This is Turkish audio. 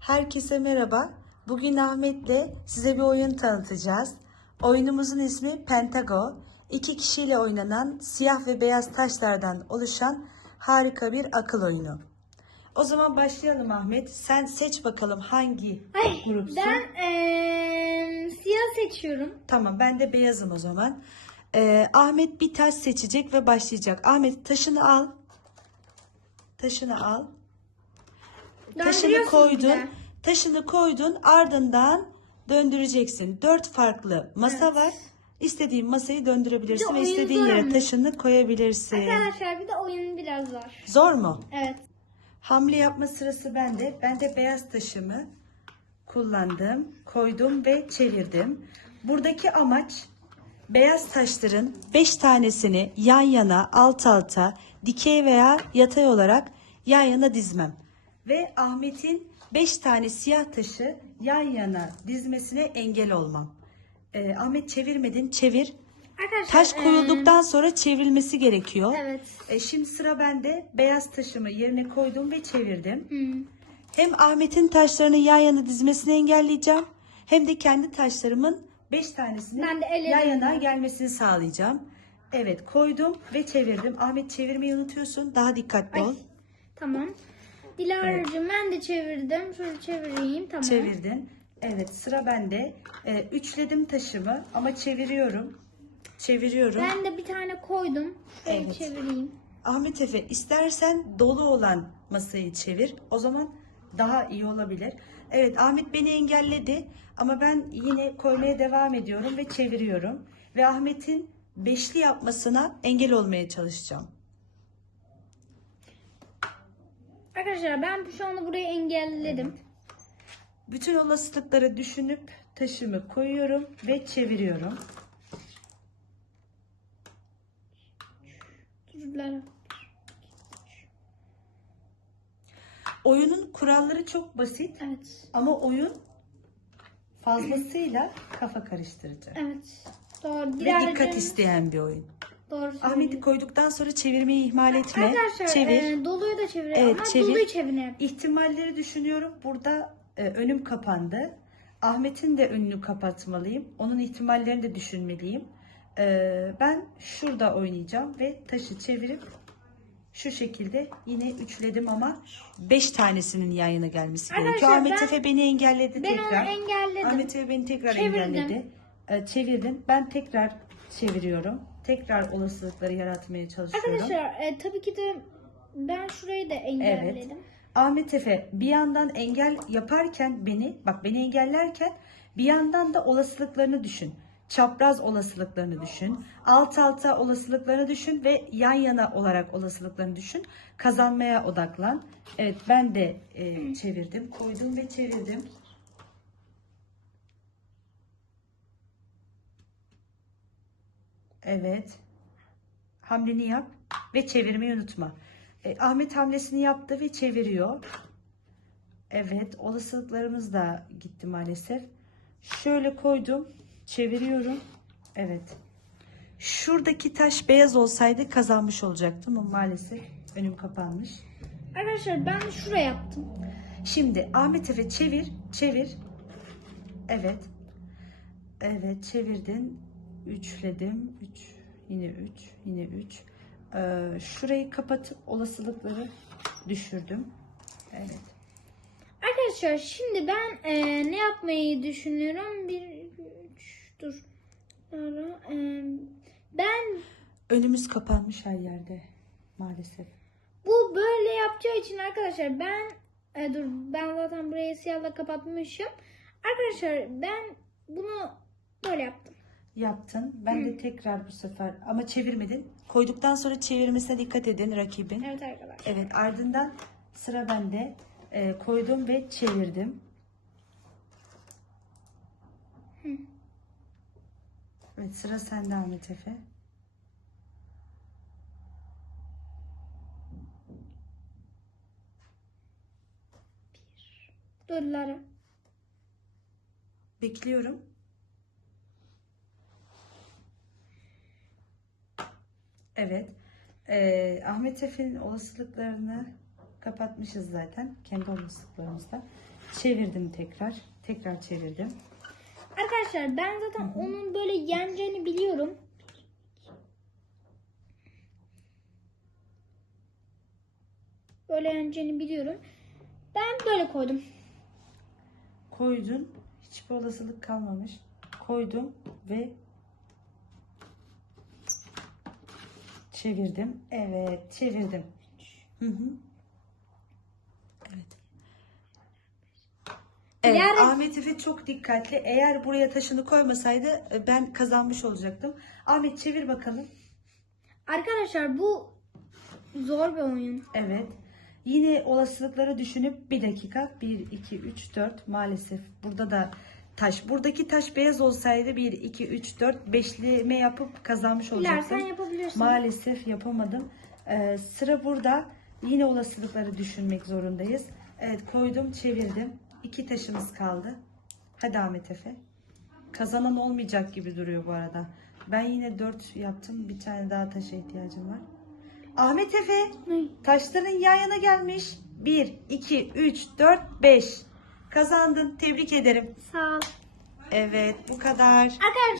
Herkese merhaba. Bugün Ahmet'le size bir oyun tanıtacağız. Oyunumuzun ismi Pentago. İki kişiyle oynanan siyah ve beyaz taşlardan oluşan harika bir akıl oyunu. O zaman başlayalım Ahmet. Sen seç bakalım hangi Ay, grupsun? ben eee, siyah seçiyorum. Tamam ben de beyazım o zaman. Ee, Ahmet bir taş seçecek ve başlayacak. Ahmet taşını al. Taşını al. Taşını koydun. bir de. Taşını koydun ardından döndüreceksin. Dört farklı masa Evet. var. İstediğin masayı döndürebilirsin ve istediğin yere ama. taşını koyabilirsin. Arkadaşlar bir de oyun biraz zor. Zor mu? Evet. Hamle yapma sırası bende. Ben de beyaz taşımı kullandım, koydum ve çevirdim. Buradaki amaç beyaz taşların 5 tanesini yan yana, alt alta, dikey veya yatay olarak yan yana dizmem. Ve Ahmet'in 5 tane siyah taşı yan yana dizmesine engel olmam. Ee, Ahmet çevirmedin, çevir. Arkadaşlar Taş koyulduktan sonra çevrilmesi gerekiyor. Evet. E, şimdi sıra bende. Beyaz taşımı yerine koydum ve çevirdim. hmm, Hem Ahmet'in taşlarını yan yana dizmesini engelleyeceğim. Hem de kendi taşlarımın 5 tanesini Ben de el yan yana gelmesini sağlayacağım. Evet koydum ve çevirdim. Ahmet çevirmeyi unutuyorsun. Daha dikkatli ol. Tamam. Dilara'cığım ben de çevirdim. Şöyle çevireyim. Tamam. Çevirdin. Evet sıra bende. E, üçledim taşımı ama çeviriyorum. Çeviriyorum. Ben de bir tane koydum. Şöyle Evet. çevireyim. Ahmet Efe istersen dolu olan masayı çevir. O zaman daha iyi olabilir. Evet Ahmet beni engelledi ama ben yine koymaya devam ediyorum ve çeviriyorum. Ve Ahmet'in beşli yapmasına engel olmaya çalışacağım. Arkadaşlar ben şu anda burayı engelledim. Bütün olasılıkları düşünüp taşımı koyuyorum ve çeviriyorum. Oyunun kuralları çok basit Evet. ama oyun fazlasıyla kafa karıştırıcı. Evet. Doğru. Ve dikkat isteyen bir oyun. Doğru Ahmet'i koyduktan sonra çevirmeyi ihmal etme. Arkadaşlar Çevir. e, doluyu da çeviriyor Evet, ama çevir. doluyu çeviriyor. İhtimalleri düşünüyorum. Burada e, önüm kapandı. Ahmet'in de önünü kapatmalıyım. Onun ihtimallerini de düşünmeliyim. E, ben şurada oynayacağım ve taşı çevirip şu şekilde yine üçledim ama 5 tanesinin yan yana gelmesi Arkadaşlar, gerekiyor. Ahmet ben- Efe beni engelledi Ben tekrar. onu engelledim. Ahmet Efe beni tekrar Çevirdim. engelledi. E, çevirdin. Ben tekrar çeviriyorum. Tekrar olasılıkları yaratmaya çalışıyorum. Arkadaşlar e, tabii ki de ben şurayı da engelledim. Ahmet Efe bir yandan engel yaparken beni, bak beni engellerken bir yandan da olasılıklarını düşün. Çapraz olasılıklarını düşün. Alt alta olasılıklarını düşün ve yan yana olarak olasılıklarını düşün. Kazanmaya odaklan. Evet ben de e, çevirdim. Koydum ve çevirdim. Evet. Hamleni yap ve çevirmeyi unutma. E, Ahmet hamlesini yaptı ve çeviriyor. Evet, olasılıklarımız da gitti maalesef. Şöyle koydum, çeviriyorum. Evet. Şuradaki taş beyaz olsaydı kazanmış olacaktım ama maalesef önüm kapanmış. Arkadaşlar ben şuraya yaptım. Şimdi Ahmet Efe çevir, çevir. Evet. Evet, çevirdin. Üçledim. Üç, yine üç, yine üç. Ee, şurayı kapatıp olasılıkları düşürdüm. Evet. Arkadaşlar şimdi ben e, ne yapmayı düşünüyorum? Bir, üç, dur. Sonra, e, ben Önümüz kapanmış her yerde maalesef. bu böyle yapacağı için arkadaşlar ben e, dur ben zaten burayı siyahla kapatmışım. Arkadaşlar ben bunu böyle yaptım. Yaptın. Ben de tekrar bu sefer ama çevirmedin. Koyduktan sonra çevirmesine dikkat edin rakibin. Evet arkadaşlar. Evet ardından sıra bende. Ee, koydum ve çevirdim. Evet sıra sende Ahmet Efe. Dur Lara. Bekliyorum. Evet. Ee, Ahmet Efe'nin olasılıklarını kapatmışız zaten. Kendi olasılıklarımızda. Çevirdim tekrar. Tekrar çevirdim. Arkadaşlar ben zaten onun böyle yeneceğini biliyorum. Böyle yeneceğini biliyorum. Ben böyle koydum. Koydun. Hiçbir olasılık kalmamış. Koydum ve çevirdim. Evet, çevirdim. Hı hı. Evet. Evet, Yani- Ahmet Efe çok dikkatli. Eğer buraya taşını koymasaydı e, ben kazanmış olacaktım. Ahmet çevir bakalım. Arkadaşlar bu zor bir oyun. Evet. Yine olasılıkları düşünüp bir dakika. 1, 2, 3, 4 maalesef. Burada da taş. Buradaki taş beyaz olsaydı 1, 2, 3, 4 beşleme yapıp kazanmış olacaktım. Dilersen yapabilirsin. Maalesef yapamadım. Ee, sıra burada. Yine olasılıkları düşünmek zorundayız. Evet koydum çevirdim. İki taşımız kaldı. Hadi Ahmet Efe. Kazanan olmayacak gibi duruyor bu arada. Ben yine 4 yaptım. Bir tane daha taşa ihtiyacım var. Ahmet Efe. Ne? Taşların yan yana gelmiş. 1, 2, 3, 4, 5. Kazandın. Tebrik ederim. Sağ ol. Evet bu kadar. Arkadaşlar